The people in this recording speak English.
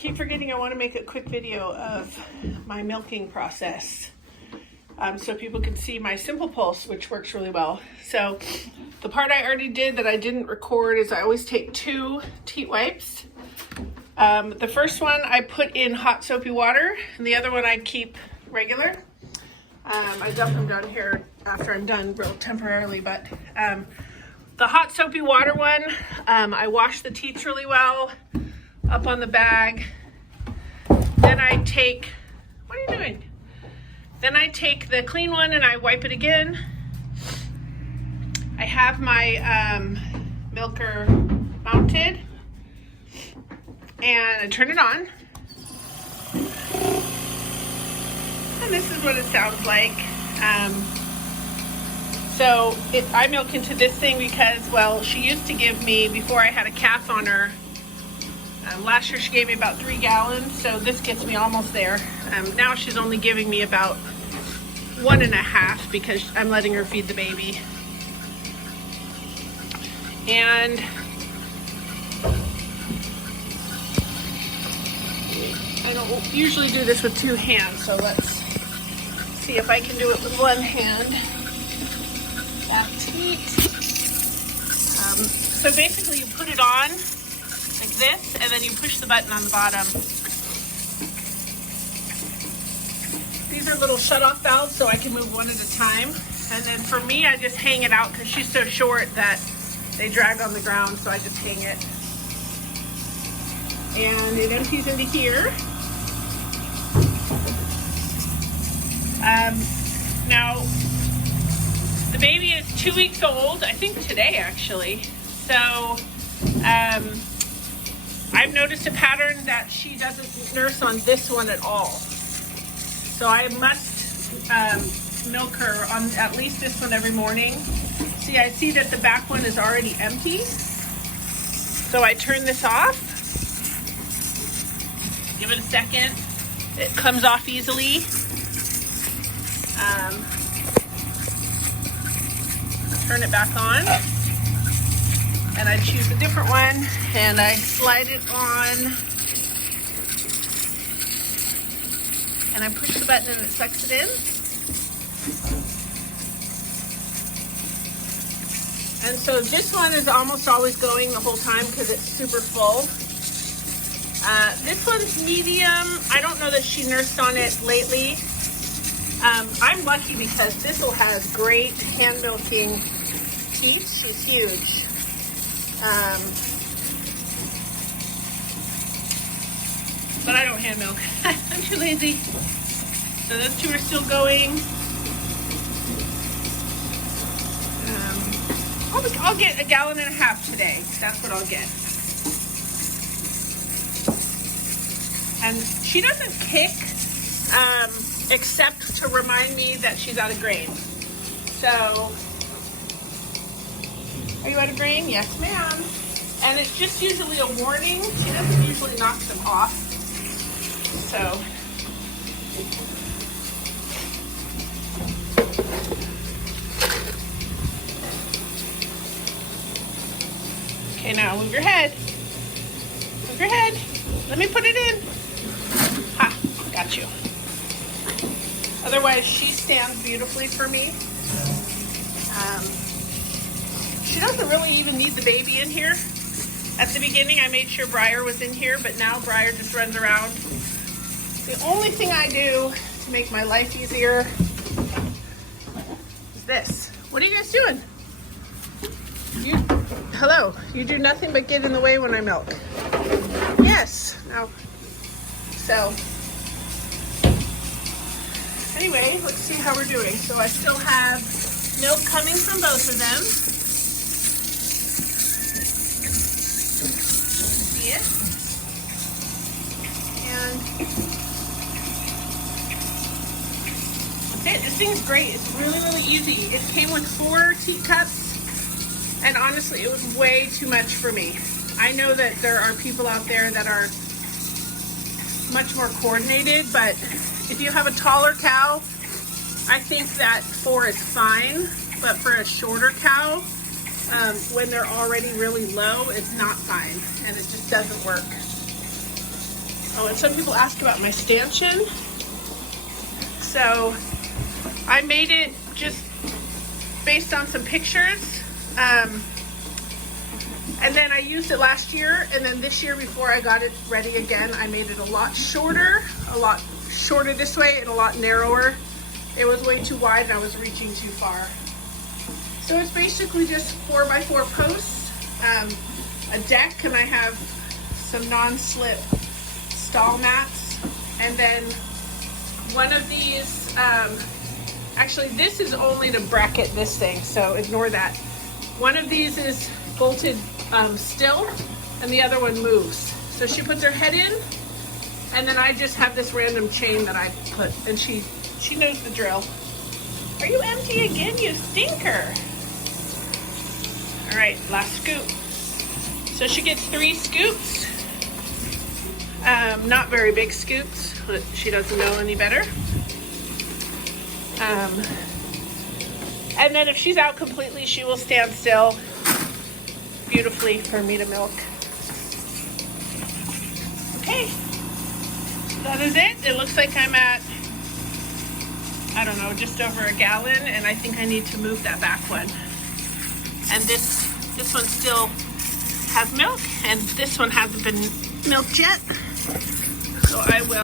keep forgetting I want to make a quick video of my milking process so people can see my Simple Pulse, which works really well. So the part I already did that I didn't record is I always take 2 teat wipes. The first one I put in hot soapy water, and the other one I keep regular. I dump them down here after I'm done real temporarily, but the hot soapy water one, I wash the teats really well up on the bag. Then I take, what are you doing? Then I take the clean one and I wipe it again. I have my milker mounted and I turn it on. And this is what it sounds like. So I milk into this thing because, well, she used to give me, before I had a calf on her, last year she gave me about 3 gallons, so this gets me almost there. Now she's only giving me about 1.5 because I'm letting her feed the baby. And I don't usually do this with 2 hands, so let's see if I can do it with 1 hand. That teat. So basically you put it on like this, and then you push the button on the bottom. These are little shut-off valves, so I can move one at a time. And then for me, I just hang it out because she's so short that they drag on the ground, so I just hang it. And it empties into here. Now, the baby is 2 weeks old, I think today actually. So, I've noticed a pattern that she doesn't nurse on this one at all. So I must milk her on at least this one every morning. See, I see that the back one is already empty. So I turn this off. Give it a second. It comes off easily. Turn it back on. And I choose a different one and I slide it on. And I push the button and it sucks it in. And so this one is almost always going the whole time because it's super full. This one's medium. I don't know that she nursed on it lately. I'm lucky because Thistle has great hand milking teeth. She's huge. But I don't hand milk. I'm too lazy. So those 2 are still going. I'll get 1.5 gallons today. That's what I'll get. And she doesn't kick, except to remind me that she's out of grain. So, are you out of grain? Yes, ma'am. And it's just usually a warning. She doesn't usually knock them off. So, okay, now move your head. Move your head. Let me put it in. Ha, got you. Otherwise, she stands beautifully for me. She doesn't really even need the baby in here. At the beginning, I made sure Briar was in here, but now Briar just runs around. The only thing I do to make my life easier is this. What are you guys doing? Hello, you do nothing but get in the way when I milk. Yes, now, so, anyway, let's see how we're doing. So I still have milk coming from both of them. See it? And that's it. This thing's great. It's really, really easy. It came with 4 teacups, and honestly, it was way too much for me. I know that there are people out there that are much more coordinated, but if you have a taller cow, I think that 4 is fine. But for a shorter cow, when they're already really low, it's not fine, and it just doesn't work. Oh, and some people ask about my stanchion. So I made it just based on some pictures. And then I used it last year, and then this year before I got it ready again, I made it a lot shorter this way and a lot narrower. It was way too wide and I was reaching too far. So it's basically just 4x4 posts, a deck, and I have some non-slip stall mats, and then one of these, actually this is only to bracket this thing, so ignore that. One of these is bolted still, and the other one moves. So she puts her head in, and then I just have this random chain that I put, and she knows the drill. Are you empty again, you stinker? All right, last scoop. So she gets 3 scoops. Not very big scoops, but she doesn't know any better. And then if she's out completely, she will stand still beautifully for me to milk. Okay, that is it. It looks like I'm at, I don't know, just over a gallon, and I think I need to move that back one. And this one still has milk, and this one hasn't been milked yet. So I will